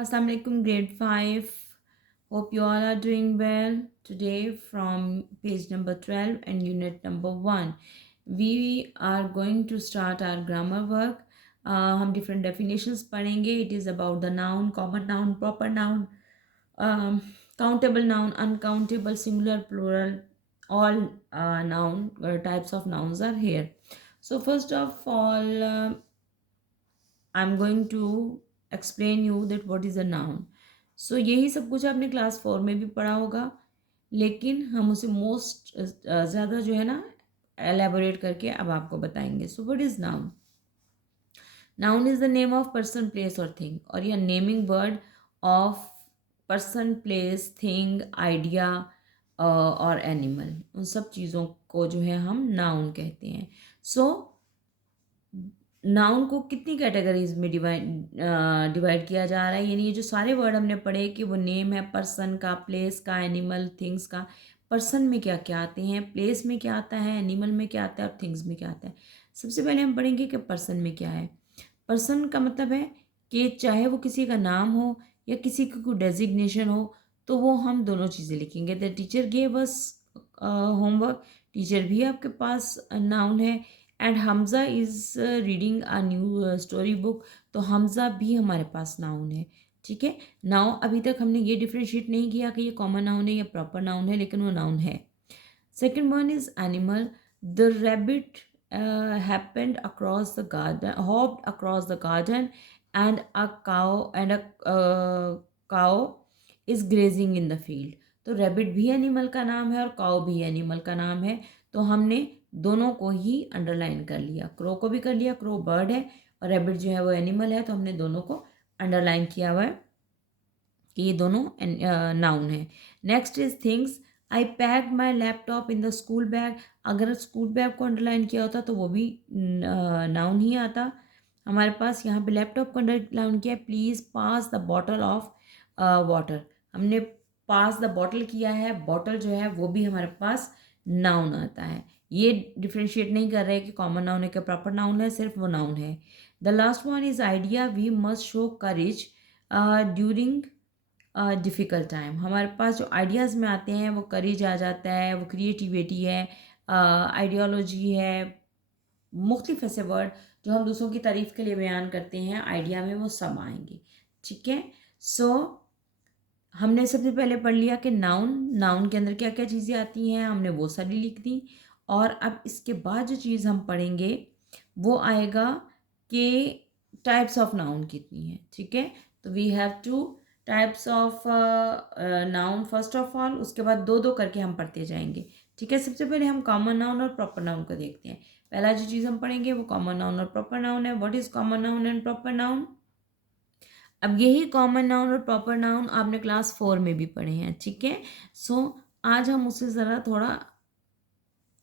Assalamu alaikum, grade 5. Hope you all are doing well. Today, from page number 12 and unit number 1, we are going to start our grammar work. हम different definitions पढ़ेंगे. It is about the noun, common noun, proper noun, um, countable noun, uncountable, singular, plural. All noun types of nouns are here. So first of all, I'm going to explain you that what is a noun. So यही सब कुछ आपने class 4 में भी पढ़ा होगा, लेकिन हम उसे मोस्ट ज़्यादा जो है ना एलेबोरेट करके अब आपको बताएंगे. So what is noun? Noun is the name of person, place और थिंग, और यह naming word of person, place, thing, idea और एनिमल, उन सब चीज़ों को जो है हम नाउन कहते हैं. सो नाउन को कितनी कैटेगरीज में डिवाइड किया जा रहा है, यानी ये जो सारे वर्ड हमने पढ़े कि वो नेम है पर्सन का, प्लेस का, एनिमल, थिंग्स का. पर्सन में क्या क्या आते हैं, प्लेस में क्या आता है, एनिमल में क्या आता है और थिंग्स में क्या आता है. सबसे पहले हम पढ़ेंगे कि पर्सन में क्या है. पर्सन का मतलब है कि चाहे वो किसी का नाम हो या किसी का कोई डेजिग्नेशन हो, तो वो हम दोनों चीज़ें लिखेंगे. The teacher gave us homework, teacher भी आपके पास नाउन है. And Hamza is reading a new story book, तो हमज़ा भी हमारे पास नाउन है. ठीक है. नाउ अभी तक हमने ये डिफ्रेंशिएट नहीं किया कि ये कॉमन नाउन है या प्रॉपर नाउन है, लेकिन वो नाउन है. Second one is animal. The rabbit happened across the garden, hopped across the garden, and a cow is grazing in the field. तो रैबिट भी एनिमल का नाम है और काउ भी एनिमल का नाम है. तो हमने दोनों को ही अंडरलाइन कर लिया. क्रो को भी कर लिया, क्रो बर्ड है और रैबिट जो है वो एनिमल है, तो हमने दोनों को अंडरलाइन किया हुआ है कि ये दोनों नाउन है. Next is things. I pack my laptop in the school bag. अगर स्कूल बैग को अंडरलाइन किया होता तो वो भी नाउन ही आता. हमारे पास यहाँ पे लैपटॉप को अंडरलाइन किया है. Please pass the bottle of water. हमने पास द बॉटल किया है. बॉटल जो है वो भी हमारे पास नाउन आता है. ये डिफ्रेंशिएट नहीं कर रहे कि कॉमन नाउन है कि प्रॉपर नाउन है, सिर्फ वो नाउन है. The last one is idea. We must show courage during difficult time. हमारे पास जो आइडियाज़ में आते हैं वो करेज आ जाता है, वो क्रिएटिविटी है, आइडियोलॉजी है, मुख्तलिफ ऐसे वर्ड जो हम दूसरों की तारीफ़ के लिए बयान करते हैं आइडिया में, वो सब आएंगे. ठीक है. सो हमने सबसे पहले पढ़ लिया कि नाउन, नाउन के अंदर क्या क्या चीज़ें आती हैं, हमने वो सारी लिख दी. और अब इसके बाद जो चीज़ हम पढ़ेंगे वो आएगा कि टाइप्स ऑफ नाउन कितनी है. ठीक है. तो we have two types of noun first of all, उसके बाद दो दो करके हम पढ़ते जाएंगे. ठीक है. सबसे पहले हम कॉमन नाउन और प्रॉपर नाउन को देखते हैं. पहला जो चीज़ हम पढ़ेंगे वो कॉमन नाउन और प्रॉपर नाउन है. What is common noun and proper noun? अब यही कॉमन नाउन और प्रॉपर नाउन आपने क्लास 4 में भी पढ़े हैं. ठीक है. सो आज हम उसे ज़रा थोड़ा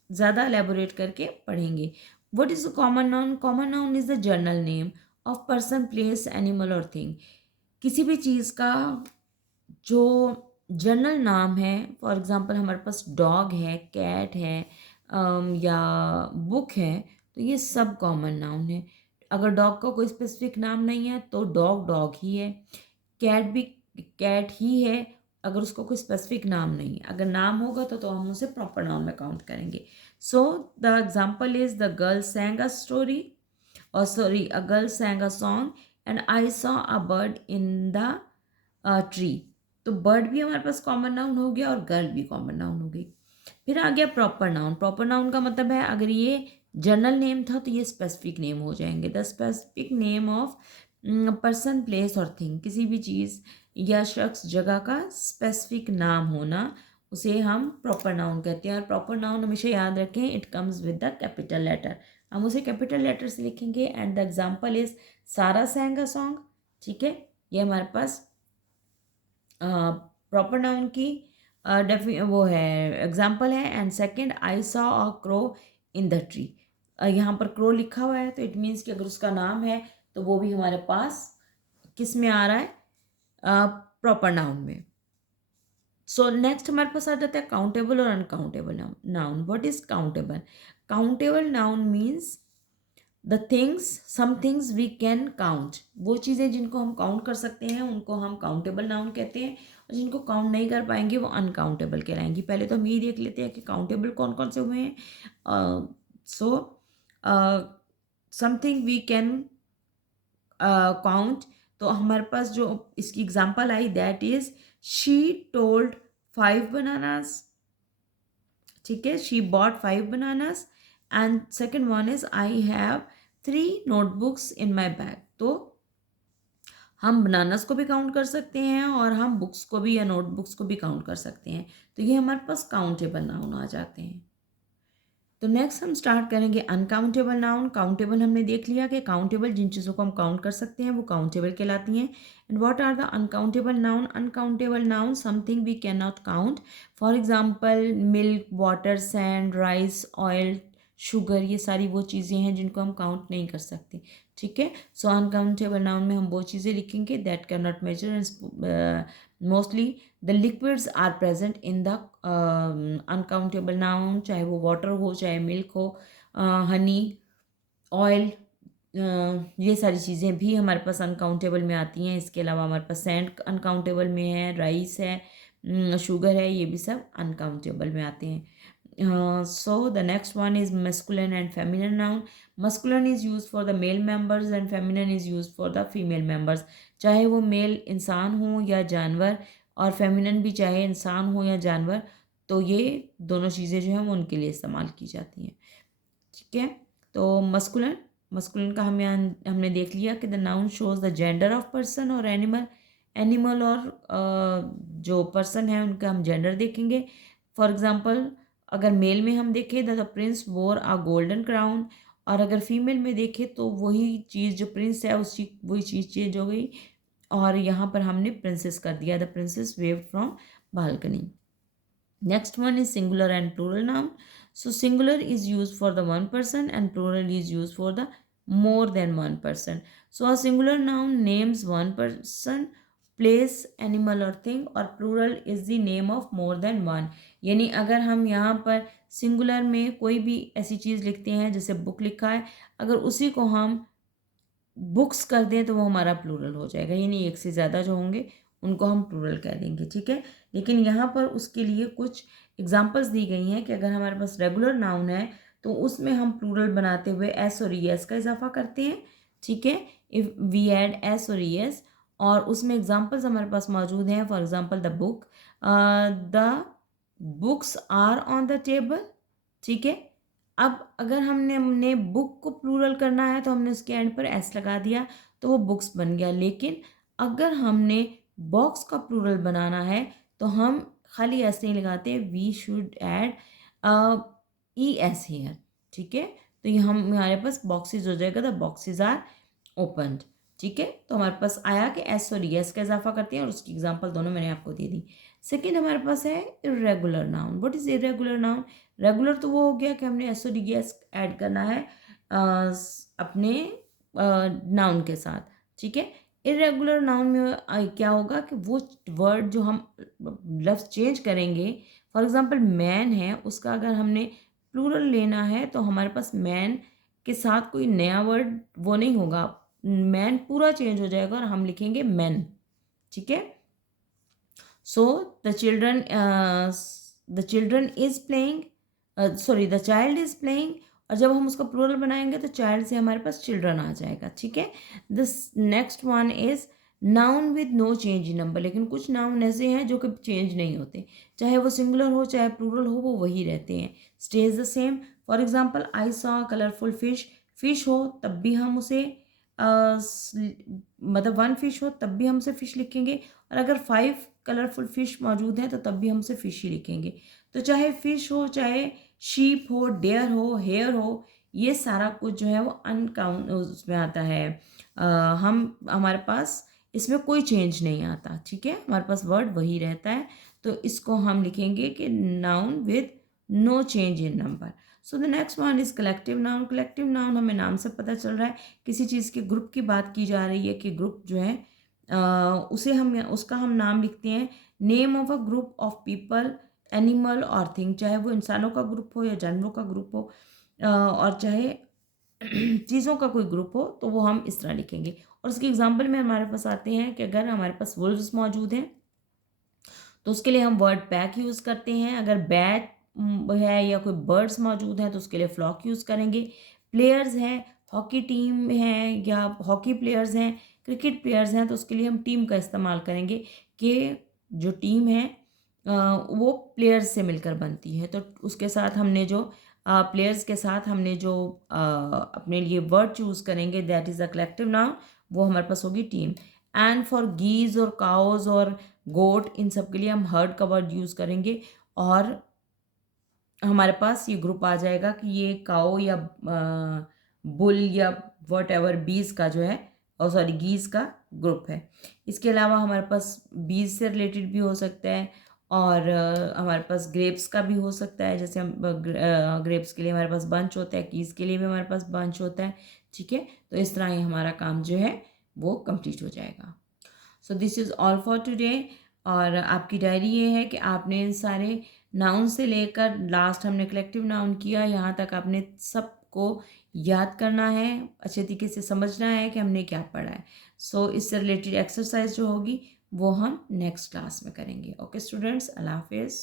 ज़्यादा एलेबोरेट करके पढ़ेंगे. What is common noun? Common noun is the general name of person, place, animal और थिंग. किसी भी चीज़ का जो जनरल नाम है, फॉर एग्जांपल हमारे पास डॉग है, कैट है, या बुक है, तो ये सब कॉमन नाउन है. अगर डॉग का कोई स्पेसिफिक नाम नहीं है तो डॉग डॉग ही है. कैट भी कैट ही है अगर उसको कोई स्पेसिफिक नाम नहीं है. अगर नाम होगा तो हम उसे प्रॉपर नाउन में काउंट करेंगे. So the example is the girl sang a story, और sorry, a girl sang a song and I saw a bird in the tree. तो बर्ड भी हमारे पास कॉमन नाउन हो गया और गर्ल भी कॉमन नाउन हो गई. फिर आ गया प्रॉपर नाउन. प्रॉपर नाउन का मतलब है अगर ये जनरल नेम था तो ये स्पेसिफिक नेम हो जाएंगे. The specific name of person, place और थिंग. किसी भी चीज़ या शख्स, जगह का स्पेसिफिक नाम होना, उसे हम प्रॉपर नाउन कहते हैं. और प्रॉपर नाउन हमेशा याद रखें, it comes with the capital letter. हम उसे कैपिटल लेटर से लिखेंगे. एंड द एग्जाम्पल इज सारा सैंग अ सॉन्ग. ठीक है. ये हमारे पास प्रॉपर नाउन की वो है, एग्जाम्पल है. And second, I saw a crow in the tree. यहाँ पर क्रो लिखा हुआ है तो इट मीन्स कि अगर उसका नाम है तो वो भी हमारे पास किस में आ रहा है? प्रॉपर नाउन में. सो नेक्स्ट हमारे पास आ जाता है काउंटेबल और uncountable noun. What is countable? Countable noun means the things, some things we can count, वो चीज़ें जिनको हम काउंट कर सकते हैं उनको हम काउंटेबल नाउन कहते हैं, और जिनको काउंट नहीं कर पाएंगे वो अनकाउंटेबल कहलाएंगी। पहले तो हम ये देख लेते हैं कि काउंटेबल कौन कौन से हुए हैं। So something we can count, तो हमारे पास जो इसकी example I that is she told 5 bananas, ठीक है, she bought 5 bananas. And second one is I have 3 notebooks in my bag. तो हम बनानास को भी काउंट कर सकते हैं और हम बुक्स को भी या नोटबुक्स को भी काउंट कर सकते हैं, तो ये हमारे पास काउंटेबल नाउन आ जाते हैं। तो नेक्स्ट हम स्टार्ट करेंगे अनकाउंटेबल नाउन। काउंटेबल हमने देख लिया कि काउंटेबल जिन चीज़ों को हम काउंट कर सकते हैं वो काउंटेबल कहलाती हैं। And what are the uncountable noun? Uncountable noun something we can not count. For example milk, water, sand, rice, oil, sugar, ये सारी वो चीज़ें हैं जिनको हम काउंट नहीं कर सकते, ठीक है। सो अनकाउंटेबल नाउन में हम वो चीज़ें लिखेंगे that can not measure and mostly the liquids are present in the uncountable noun, चाहे वो वाटर हो, चाहे मिल्क हो, हनी, ऑयल, ये सारी चीज़ें भी हमारे पास अनकाउंटेबल में आती हैं। इसके अलावा हमारे पास सैंड अनकाउंटेबल में है, राइस है, शुगर है, ये भी सब अनकाउंटेबल में आते हैं। So the next one is masculine and feminine noun. Masculine is used for the male members and feminine is used for the female members. चाहे वो मेल इंसान हो या जानवर, और फेमिनिन भी चाहे इंसान हो या जानवर, तो ये दोनों चीज़ें जो हैं वो उनके लिए इस्तेमाल की जाती हैं, ठीक है। तो मस्कुलिन, मस्कुलिन का हमने देख लिया कि the noun shows the gender of person और एनिमल। एनिमल और जो पर्सन है उनका हम जेंडर देखेंगे। फॉर एग्जांपल अगर मेल में हम देखें द प्रिंस वोर अ गोल्डन क्राउन, और अगर फीमेल में देखें तो वही चीज़ जो प्रिंस है उसकी वही चीज़ चेंज हो गई, और यहाँ पर हमने प्रिंसेस कर दिया, the princess waived from balcony. Next one is singular and plural noun. So singular is used for the one person and plural is used for the more than one person. So a singular noun names one person, place, animal or thing, और plural is the name of more than one. यानी अगर हम यहाँ पर singular में कोई भी ऐसी चीज़ लिखते हैं जैसे बुक लिखा है, अगर उसी को हम बुक्स कर दें तो वो हमारा प्लूरल हो जाएगा, यानी एक से ज़्यादा जो होंगे उनको हम प्लूरल कह देंगे, ठीक है। लेकिन यहाँ पर उसके लिए कुछ एग्जांपल्स दी गई हैं कि अगर हमारे पास रेगुलर नाउन है तो उसमें हम प्लूरल बनाते हुए एस और ई एस का इजाफा करते हैं, ठीक है। इफ़ वी ऐड एस और ई एस, और उसमें एग्जांपल्स हमारे पास मौजूद हैं। For example the books are on the table, ठीक है। अब अगर हमने बुक को प्लूरल करना है तो हमने उसके एंड पर एस लगा दिया तो वो बुक्स बन गया। लेकिन अगर हमने बॉक्स का प्लूरल बनाना है तो हम खाली एस नहीं लगाते, we should add E S here, ठीक है। तो ये हमारे पास बॉक्सेस हो जाएगा, द बॉक्सेस आर ओपन्ड, ठीक है। तो हमारे पास आया कि एस और एस का इजाफा करते हैं, और उसकी एग्जांपल दोनों मैंने आपको दे दी। सेकेंड हमारे पास है irregular noun. What is irregular noun? Regular तो वो हो गया कि हमने एस और एस ऐड करना है अपने नाउन के साथ, ठीक है। इरेगुलर नाउन में क्या होगा कि वो वर्ड जो हम लफ्ज़ चेंज करेंगे, फॉर एग्जांपल मैन है, उसका अगर हमने प्लूरल लेना है तो हमारे पास मैन के साथ कोई नया वर्ड वो नहीं होगा, मैन पूरा चेंज हो जाएगा और हम लिखेंगे मैन, ठीक है। So the children is playing, the child is playing, और जब हम उसका प्लूरल बनाएंगे तो चाइल्ड से हमारे पास चिल्ड्रन आ जाएगा, ठीक है। This next one is noun with no change in number. लेकिन कुछ नाउन ऐसे हैं जो कि चेंज नहीं होते, चाहे वो सिंगुलर हो चाहे प्लूरल हो, वो वही रहते हैं, stage the same. For example I saw colourful fish, fish हो तब भी हम उसे मतलब वन फिश हो तब भी हम उसे फिश लिखेंगे, और अगर 5 कलरफुल फिश मौजूद हैं तो तब भी हम उसे फिश ही लिखेंगे। तो चाहे फिश हो, चाहे शीप हो, डेयर हो, हेयर हो, ये सारा कुछ जो है वो अनकाउंट उसमें आता है। हमारे पास इसमें कोई चेंज नहीं आता, ठीक है, हमारे पास वर्ड वही रहता है। तो इसको हम लिखेंगे कि noun with no change in number. So the next one is collective noun. Collective noun हमें नाम से पता चल रहा है किसी चीज़ के ग्रुप की बात की जा रही है कि ग्रुप जो है उसे हम उसका हम नाम लिखते हैं, name of a group of people, animal और थिंग, चाहे वो इंसानों का ग्रुप हो या जानवरों का ग्रुप हो, और चाहे चीज़ों का कोई ग्रुप हो तो वो हम इस तरह लिखेंगे। और उसके एग्जांपल में हमारे पास आते हैं कि अगर हमारे पास वुल्व्स मौजूद हैं तो उसके लिए हम वर्ड पैक यूज़ करते हैं। अगर बैट है या कोई बर्ड्स मौजूद हैं तो उसके लिए फ्लॉक यूज़ करेंगे। प्लेयर्स हैं, हॉकी टीम है या हॉकी प्लेयर्स हैं, क्रिकेट प्लेयर्स हैं, तो उसके लिए हम टीम का इस्तेमाल करेंगे कि जो टीम है वो प्लेयर्स से मिलकर बनती है। तो उसके साथ हमने जो प्लेयर्स के साथ हमने जो अपने लिए वर्ड चूज़ करेंगे that is a collective noun, वो हमारे पास होगी टीम। एंड फॉर गीज़ और काउज़ और गोट, इन सब के लिए हम हर्ड का वर्ड यूज़ करेंगे और हमारे पास ये ग्रुप आ जाएगा कि ये काओ या बुल या वट एवर बीज का जो है, और सॉरी गीज का ग्रुप है। इसके अलावा हमारे पास बीज से रिलेटेड भी हो सकता है और हमारे पास ग्रेप्स का भी हो सकता है। जैसे हम ग्रेप्स के लिए हमारे पास बंच होता है, कीज के लिए भी हमारे पास बंच होता है। ठीक है, तो इस तरह ही हमारा काम जो है वो कंप्लीट हो जाएगा। So this is all for today. और आपकी डायरी ये है कि आपने इन सारे नाउन से लेकर लास्ट हमने कलेक्टिव नाउन किया, यहाँ तक आपने सबको याद करना है, अच्छे तरीके से समझना है कि हमने क्या पढ़ा है। सो इससे रिलेटेड एक्सरसाइज जो होगी वो हम नेक्स्ट क्लास में करेंगे। ओके स्टूडेंट्स, अल्लाह हाफिज़।